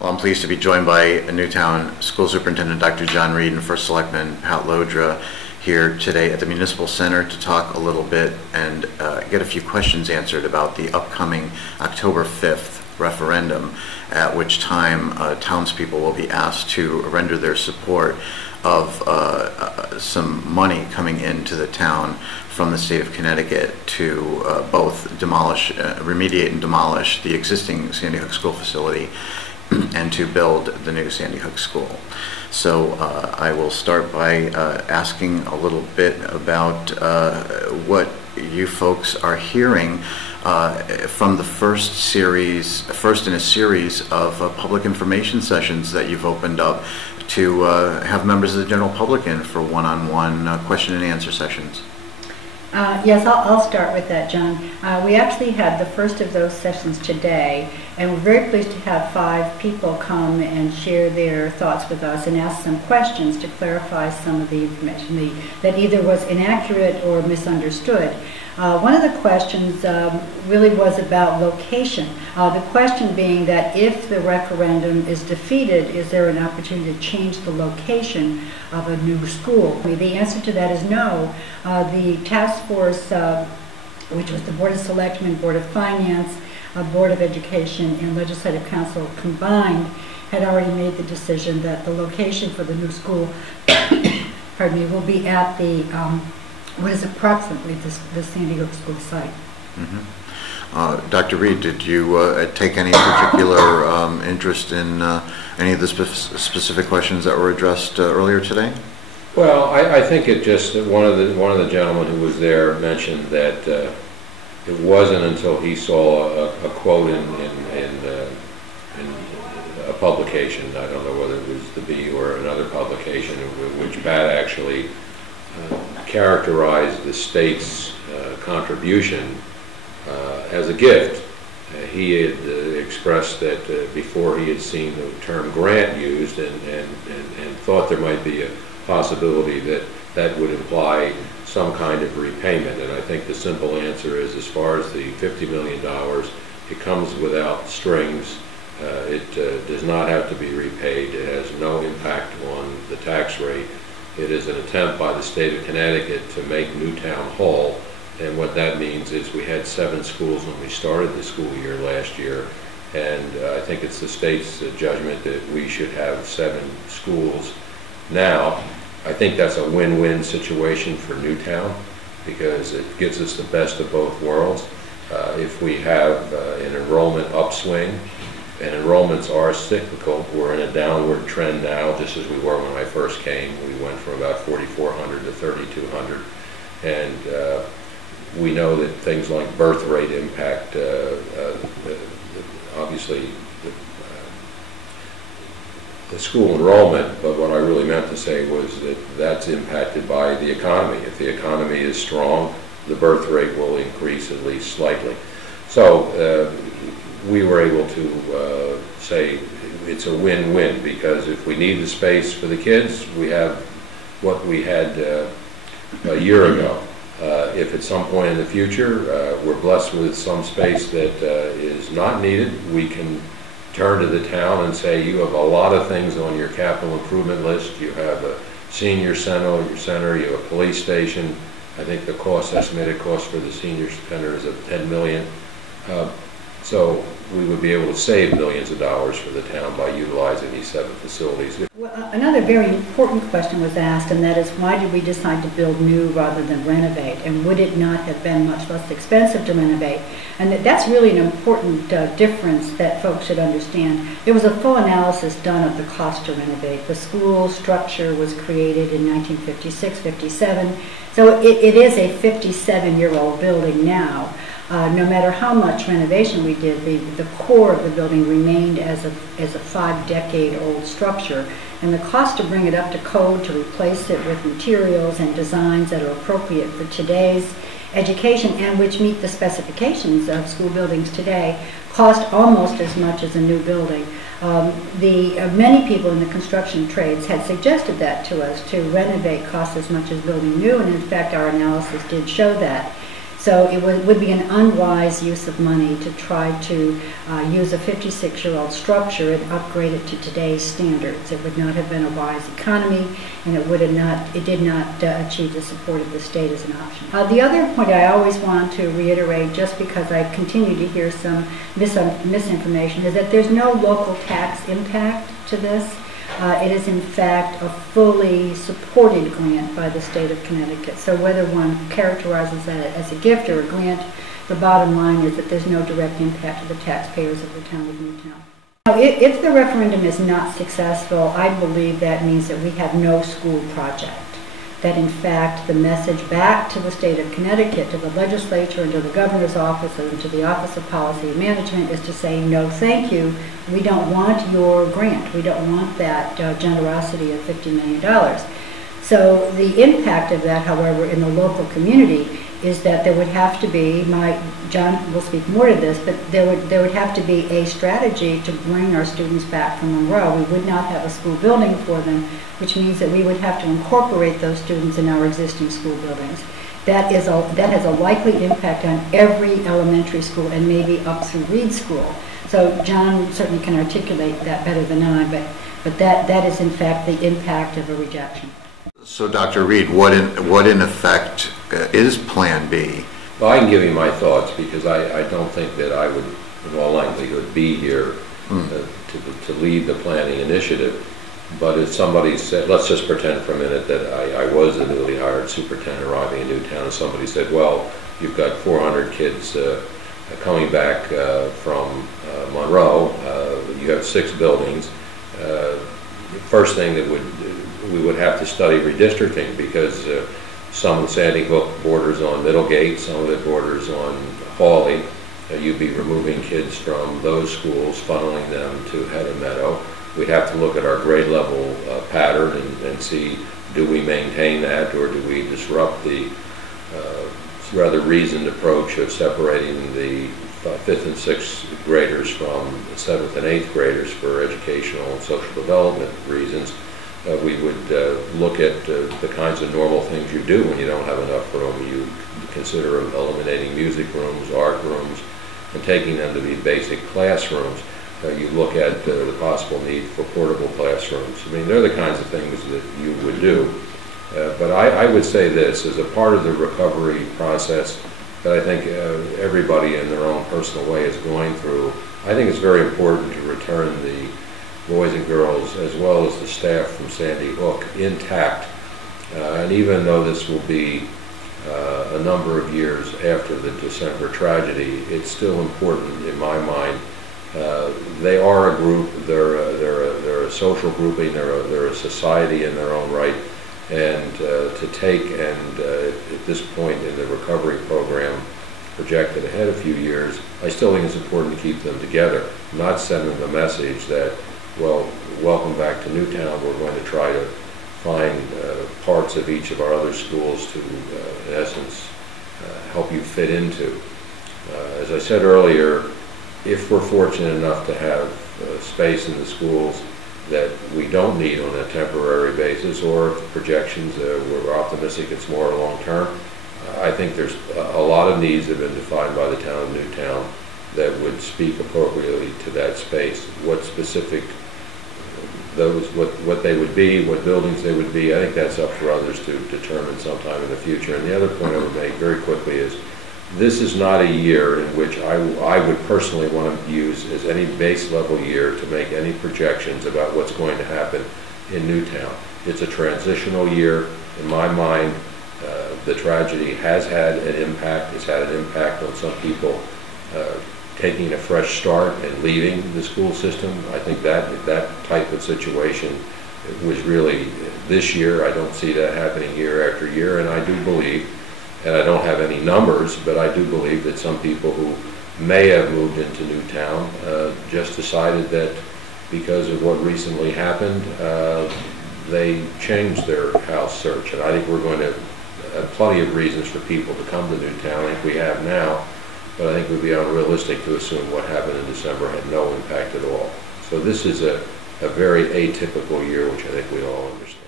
Well, I'm pleased to be joined by Newtown School Superintendent Dr. John Reed and First Selectman Llodra here today at the Municipal Center to talk a little bit and get a few questions answered about the upcoming October 5th referendum, at which time townspeople will be asked to render their support of some money coming into the town from the state of Connecticut to both remediate and demolish the existing Sandy Hook School facility and to build the new Sandy Hook School. So I will start by asking a little bit about what you folks are hearing from the first in a series of public information sessions that you've opened up to have members of the general public in for one-on-one question and answer sessions. Yes, I'll start with that, John. We actually had the first of those sessions today, and we're very pleased to have 5 people come and share their thoughts with us and ask some questions to clarify some of the information that either was inaccurate or misunderstood. One of the questions really was about location. The question being that if the referendum is defeated, is there an opportunity to change the location of a new school? The answer to that is no. The task force, which was the Board of Selectmen, Board of Finance, Board of Education, and Legislative Council combined, had already made the decision that the location for the new school pardon me, will be at the what is approximately the Sandy Hook School site. Mm-hmm. Dr. Reed, did you take any particular interest in any of the specific questions that were addressed earlier today? Well, I think it just one of the gentlemen who was there mentioned that it wasn't until he saw a quote in a publication, I don't know whether it was the Bee or another publication, which Pat actually characterized the state's contribution as a gift. He had expressed that before he had seen the term grant used and thought there might be a possibility that would imply some kind of repayment. And I think the simple answer is, as far as the $50 million, it comes without strings. It does not have to be repaid. It has no impact on the tax rate. It is an attempt by the state of Connecticut to make Newtown whole, and what that means is we had 7 schools when we started the school year last year, and I think it's the state's judgment that we should have 7 schools now. I think that's a win-win situation for Newtown because it gives us the best of both worlds. If we have an enrollment upswing, and enrollments are cyclical. We're in a downward trend now, just as we were when I first came. We went from about 4,400 to 3,200. And we know that things like birth rate impact, obviously, the school enrollment, but what I really meant to say was that that's impacted by the economy. If the economy is strong, the birth rate will increase at least slightly. So we were able to say it's a win-win, because if we need the space for the kids, we have what we had a year ago. If at some point in the future we're blessed with some space that is not needed, we can turn to the town and say, you have a lot of things on your capital improvement list. You have a senior center, you have a police station. I think the estimated cost for the senior center is of $10 million. So we would be able to save millions of dollars for the town by utilizing these 7 facilities. Well, another very important question was asked, and that is, why did we decide to build new rather than renovate? And would it not have been much less expensive to renovate? And that's really an important difference that folks should understand. There was a full analysis done of the cost to renovate. The school structure was created in 1956, 57. So it is a 57-year-old building now. No matter how much renovation we did, the core of the building remained as a 5-decade-old structure, and the cost to bring it up to code, to replace it with materials and designs that are appropriate for today's education and which meet the specifications of school buildings today, cost almost as much as a new building. Many people in the construction trades had suggested that to us, to renovate costs as much as building new, and in fact our analysis did show that. So it would be an unwise use of money to try to use a 56-year-old structure and upgrade it to today's standards. It would not have been a wise economy, and it did not achieve the support of the state as an option. The other point I always want to reiterate, just because I continue to hear some misinformation, is that there's no local tax impact to this. It is in fact a fully supported grant by the state of Connecticut. So whether one characterizes that as a gift or a grant, the bottom line is that there's no direct impact to the taxpayers of the town of Newtown. Now, if the referendum is not successful, I believe that means that we have no school project. That in fact the message back to the state of Connecticut, to the legislature and to the governor's office and to the Office of Policy and Management is to say, no thank you, we don't want your grant, we don't want that generosity of $50 million. So the impact of that, however, in the local community is that there would have to be, John will speak more to this, but there would have to be a strategy to bring our students back from Monroe. We would not have a school building for them, which means that we would have to incorporate those students in our existing school buildings. That has a likely impact on every elementary school and maybe up through Reed School. So John certainly can articulate that better than I, but that is in fact the impact of a rejection. So Dr. Reed, what in effect is Plan B? Well, I can give you my thoughts because I don't think that I would, in all likelihood, be here to lead the planning initiative. But as somebody said, let's just pretend for a minute that I was the newly hired superintendent arriving in Newtown, and somebody said, well, you've got 400 kids coming back from Monroe, you have 6 buildings. First thing that we would have to study redistricting because some of the Sandy Hook borders on Middlegate, some of it borders on Hawley. You'd be removing kids from those schools, funneling them to Heather Meadow. We'd have to look at our grade level pattern and see, do we maintain that or do we disrupt the rather reasoned approach of separating the 5th and 6th graders from 7th and 8th graders for educational and social development reasons. We would look at the kinds of normal things you do when you don't have enough room. You consider eliminating music rooms, art rooms, and taking them to be basic classrooms. You look at the possible need for portable classrooms. I mean, they're the kinds of things that you would do. But I would say this, as a part of the recovery process that I think everybody in their own personal way is going through, I think it's very important to return the boys and girls as well as the staff from Sandy Hook intact. And even though this will be a number of years after the December tragedy, it's still important in my mind. They are a group, they're a social grouping, they're a society in their own right. And to take and at this point in the recovery program projected ahead a few years, I still think it's important to keep them together, not send them the message that, well, welcome back to Newtown, we're going to try to find parts of each of our other schools to, in essence, help you fit into. As I said earlier, if we're fortunate enough to have space in the schools that we don't need on a temporary basis, or if the projections, we're optimistic it's more long-term, I think there's a lot of needs that have been defined by the town of Newtown that would speak appropriately to that space. What specific what they would be, what buildings they would be, I think that's up for others to determine sometime in the future. And the other point I would make very quickly is this is not a year in which I would personally want to use as any base level year to make any projections about what's going to happen in Newtown. It's a transitional year. In my mind, the tragedy has had an impact. It's had an impact on some people taking a fresh start and leaving the school system. I think that type of situation was really this year. I don't see that happening year after year, and I do believe, and I don't have any numbers, but I do believe that some people who may have moved into Newtown just decided that because of what recently happened, they changed their house search. And I think we're going to have plenty of reasons for people to come to Newtown, like we have now, but I think it would be unrealistic to assume what happened in December had no impact at all. So this is a very atypical year, which I think we all understand.